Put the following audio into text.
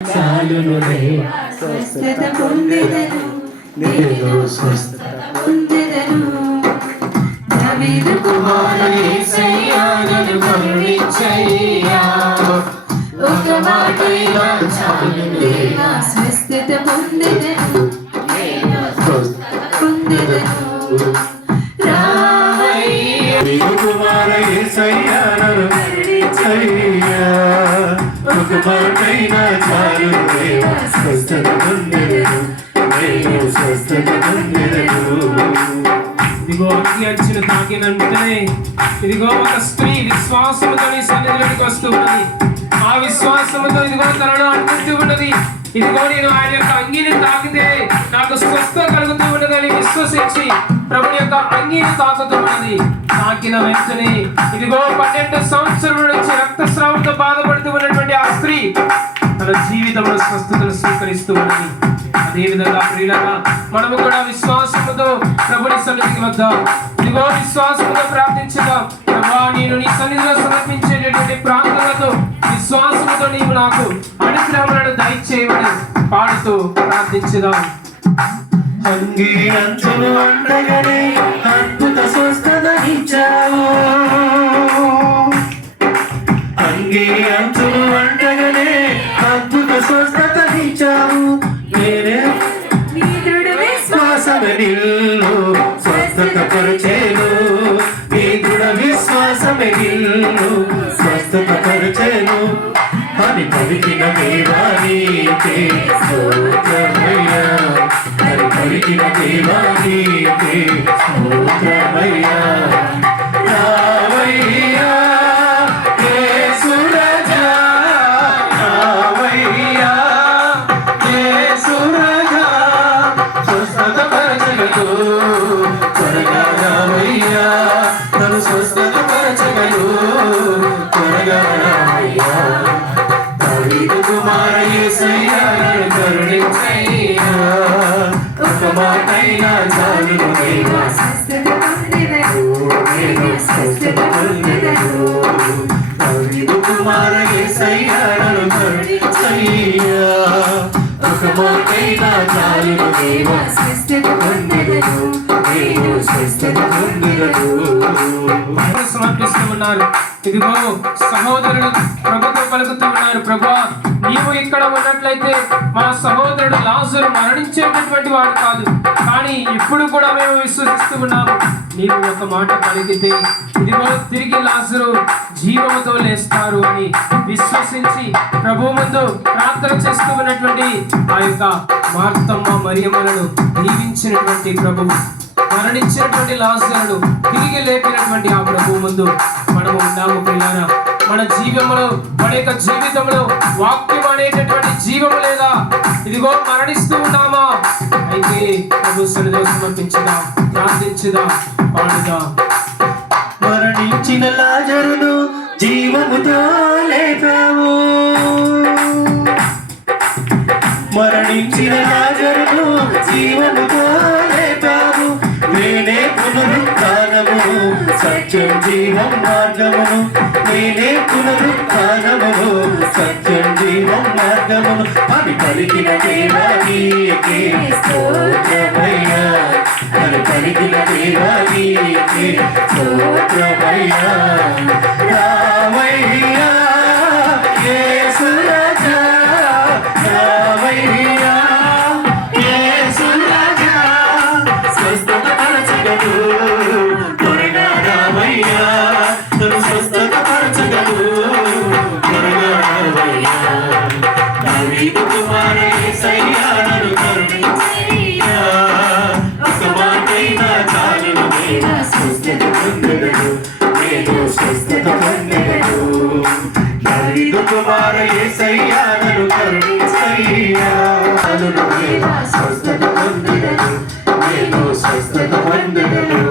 చాలును దేవా స్వస్థత పొందెదను, నేను స్వస్థత పొందెదను. దావీదు కుమార యేసయ్యా నన్ను కరుణించయ్యా, ఒక మాటైనా చాలును దేవా స్వస్థత పొందెదను, నేను స్వస్థత పొందెదను. దావీదు కుమార యేసయ్యా నన్ను కరుణించయ్యా, ఒక మాటైనా చాలును దేవా స్వస్థత పొందెదను, నేను స్వస్థత పొందెదను. ఇదిగో అగ్ని అంచును తాకిన వెంటనే ఇదిగో ఒక స్త్రీ విశ్వాసముతో నీ సన్నిధిలోకి వస్తూ ఉన్నది. ఆ విశ్వాసముతో ఇదిగో తనను అంటుతూ ఉన్నది. ఇదిగో నేను ఆయన యొక్క అంగీని తాకితే నాకు స్వస్థత కలుగుతూ ఉన్నదని విశ్వసించి ప్రభుని యొక్క అంగీని తాకుతూ ఉన్నది. తాకిన వెంటనే ఇదిగో 12 సంవత్సరాల నుంచి రక్తస్రావంతో బాధపడుతూ ఉన్నటువంటి ఆ స్త్రీ తన జీవితంలో స్వస్థతను స్వీకరిస్తూ ఉన్నది. అదేవిధంగా ప్రియులారా మనము కూడా విశ్వాసముతో ప్రభుని సన్నిధికి వద్దాం. ఇదిగో విశ్వాసముతో ప్రార్థించుదాం. ప్రభువా, నేను నీ సన్నిధిలో సమర్పించేటటువంటి ప్రార్థనలతో విశ్వాసముతో నీవు నాకు అనుగ్రహములను దయచేయమని పాడుతూ ప్రార్థించుదాం. అంగీ అంచులు అంటగానే అద్భుత స్వస్థత ఇచ్చావు, అంగీ అంచులు అంటగానే అద్భుత స్వస్థత ఇచ్చావు. నేనే నీ దృఢ విశ్వాసమే నిన్ను స్వస్థత పరిచేను, నీ దృఢ విశ్వాసమే నిన్ను స్వస్థత పరిచేను అని పలికిన దేవానికి స్తోత్రమయ్యా, అని పలికిన దేవానికి స్తోత్రమయ్యా. రావయ్యా యేసు రాజా, రావయ్యా యేసు రాజా, స్వస్థత పరచగలదు త్వరగా రావయ్యా, తను స్వస్థత పరచగలదు త్వరగా రావయ్యా. దావీదు కుమార యేసయ్యా నన్ను కరుణించయ్యా, ఒక మాటైనా చాలును దేవా స్వస్థత పొందెదను, నేను స్వస్థత పొందెదను. దావీదు కుమార యేసయ్యా నన్ను కరుణించయ్యా, ఒక మాటైనా చాలును దేవా స్వస్థత పొందెదను, నేను స్వస్థత పొందెదను. సమర్పిస్తూ ఉన్నారు. ఇదిగో సహోదరుడు ప్రభుతో పలుకుతూ ఉన్నారు. ప్రభువా, నీవు ఇక్కడ ఉన్నట్లయితే మా సహోదరుడు లాజరు మరణించేటటువంటి వాడు కాదు, కానీ ఇప్పుడు కూడా మేము విశ్వసిస్తూ ఉన్నాము. నీవు ఒక మాట పలికితే ఇదిగో తిరిగి లాజరు జీవముతో లేస్తారు అని విశ్వసించి ప్రభు ముందు ప్రార్థన చేస్తూ ఉన్నటువంటి ఆ యొక్క మార్తమ్మ మరియమ్మలను దీవించినటువంటి ప్రభువు, మరణించినటువంటి లాజరును తిరిగి లేపినటువంటి ఆ ప్రభు ముందు మనము ఉన్నాము. పిల్లారా, మన జీవములో మన యొక్క జీవితంలో వాక్యం అనేటటువంటి జీవము లేదా? ఇదిగో మరణిస్తూ ఉన్నామా? అయితే ప్రభు సన్నిధిలో సమర్పించుదాం, ప్రార్థించుదాం, పాడుదాం. మరణించిన లాజరును జీవముతో లేపావు, మరణించిన లాజరును జీవముతో లేపావు. నేనే పునరుత్థానము సత్యం జీవం మార్గమును, నేనే పునరుత్థానమును సత్యం జీవం మార్గమును అని పలికిన దేవానికి స్తోత్రమయ్యా, అని పలికిన దేవానికి స్తోత్రమయ్యా. రావయ్యా యేసు రాజా, రావయ్యా యేసు రాజా, స్వస్థత పరచగలదు త్వరగా రావయ్యా, తను స్వస్థత పరచగలదు త్వరగా రావయ్యా. దావీదు కుమార యేసయ్యా నన్ను కరుణించయ్యా, ఒక మాటైనా చాలును దేవా స్వస్థత పొందెదను, నేను స్వస్థత పొందెదను. దావీదు కుమార యేసయ్యా నన్ను కరుణించయ్యా, చాలును దేవా స్వస్థత పొందెదను, నేను స్వస్థత పొందెదను.